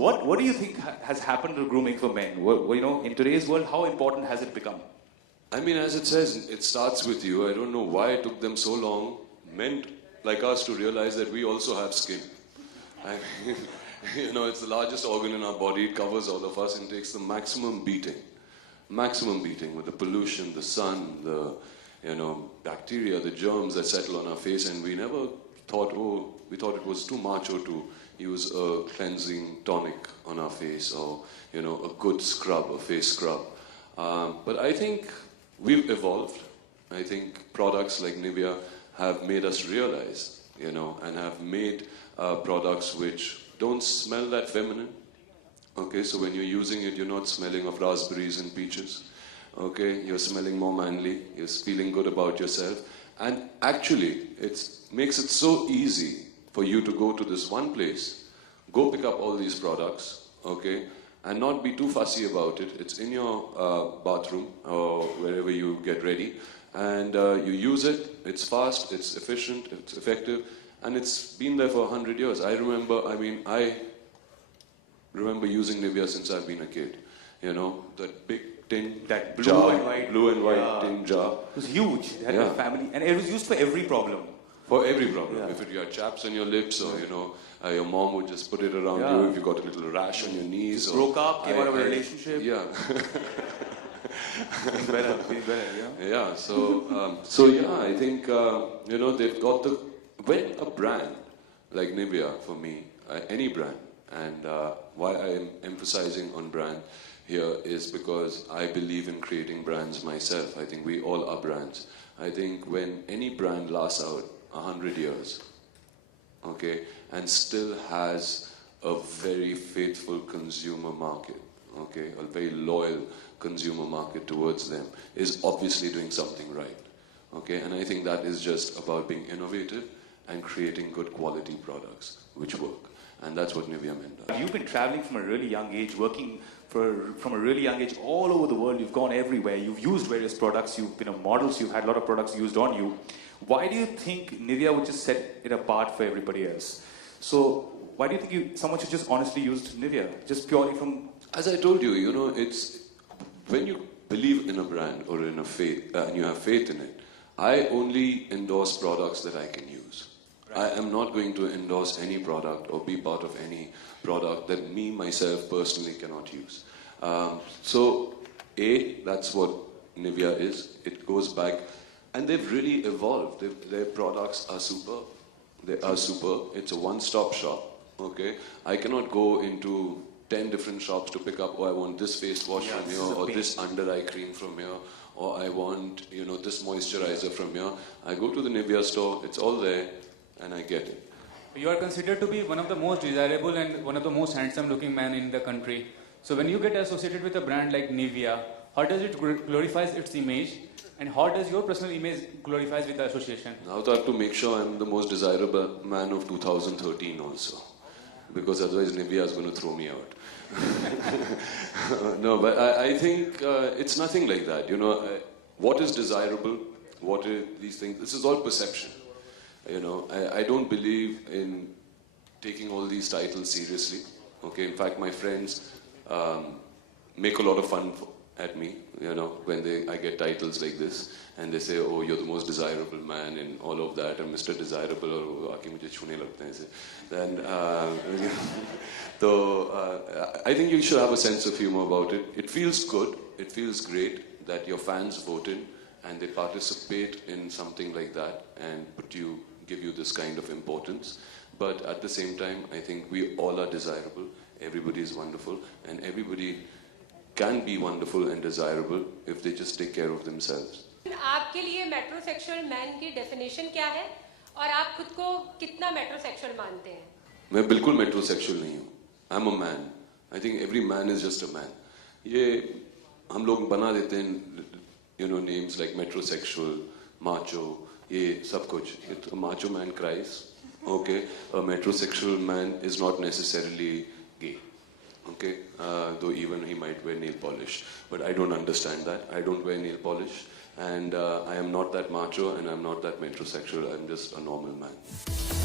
what do you think has happened to grooming for men? You know, in today's world, how important has it become? I mean, as it says, it starts with you. I don't know why it took them so long, men like us, to realize that we also have skin. I mean, you know, it's the largest organ in our body. It covers all of us and takes the maximum beating with the pollution, the sun, the, you know, bacteria, the germs that settle on our face. And we never thought, we thought it was too macho to use a cleansing tonic on our face, or, you know, a good scrub, a face scrub. But I think we've evolved. I think products like Nivea have made us realize, you know, and have made products which don't smell that feminine. Okay, so when you're using it, you're not smelling of raspberries and peaches. Okay, you're smelling more manly, you're feeling good about yourself. And actually, it makes it so easy for you to go to this one place, go pick up all these products, okay, and not be too fussy about it. It's in your bathroom or wherever you get ready, and you use it. It's fast, it's efficient, it's effective, and it's been there for 100 years. I remember using Nivea since I've been a kid. You know, that big tin, That blue jar, and white, blue and white tin jar. It was huge. It had Yeah. a family, and it was used for every problem. For every problem. Yeah. If you had chaps on your lips, or, you know, your mom would just put it around Yeah. you. If you got a little rash on your knees. Just broke up, came out of a relationship. Yeah. Feeling better, yeah. Yeah, so yeah, I think, you know, they've got when a brand like Nivea, for me, any brand, and why I am emphasizing on brand here is because I believe in creating brands myself. I think we all are brands. I think when any brand lasts out 100 years, okay, and still has a very faithful consumer market, okay, a very loyal consumer market towards them, is obviously doing something right, okay, and I think that is just about being innovative and creating good quality products which work, and that's what Nivea Men does. You've been traveling from a really young age, working from a really young age all over the world. You've gone everywhere. You've used various products. You've been a model. So you've had a lot of products used on you. Why do you think Nivea would just set it apart for everybody else? So why do you think someone should just honestly use Nivea, just purely from? As I told you, you know, it's when you believe in a brand or in a faith, and you have faith in it. I only endorse products that I can use. I am not going to endorse any product or be part of any product that me, myself, personally cannot use. So, that's what Nivea is. It goes back, and they've really evolved. Their products are superb. They are superb. It's a one-stop shop, okay? I cannot go into 10 different shops to pick up, I want this face wash from here, or this under-eye cream from here, or I want, you know, this moisturizer from here. I go to the Nivea store, it's all there, and I get it. You are considered to be one of the most desirable and one of the most handsome looking men in the country. So when you get associated with a brand like Nivea, how does it glorifies its image, and how does your personal image glorifies with the association? Now I have to make sure I'm the most desirable man of 2013 also, because otherwise Nivea is going to throw me out. No, but I think it's nothing like that. You know, what is desirable, what are these things, this is all perception. You know, I don't believe in taking all these titles seriously. Okay, in fact, my friends make a lot of fun at me, you know, when I get titles like this, and they say, oh, you're the most desirable man and all of that, and Mr. Desirable, or aake mujhe chhune lagte hain. Then, I think you should have a sense of humor about it. It feels good, it feels great that your fans vote in, and they participate in something like that, and give you this kind of importance. But at the same time, I think we all are desirable. Everybody is wonderful, and everybody can be wonderful and desirable if they just take care of themselves. आपके लिए मेट्रोसेक्सुअल man की definition क्या है, और आप खुद को कितना मेट्रोसेक्सुअल मानते हैं? मैं बिल्कुल मेट्रोसेक्सुअल नहीं हूँ. I'm a man. I think every man is just a man. ये हम लोग बना देते हैं, you know, names like metrosexual, macho, ये सब कुछ. A macho man cries. Okay, a metrosexual man is not necessarily gay. Okay, though even he might wear nail polish, but I don't understand that. I don't wear nail polish, and I am not that macho, and I'm not that metrosexual. I'm just a normal man.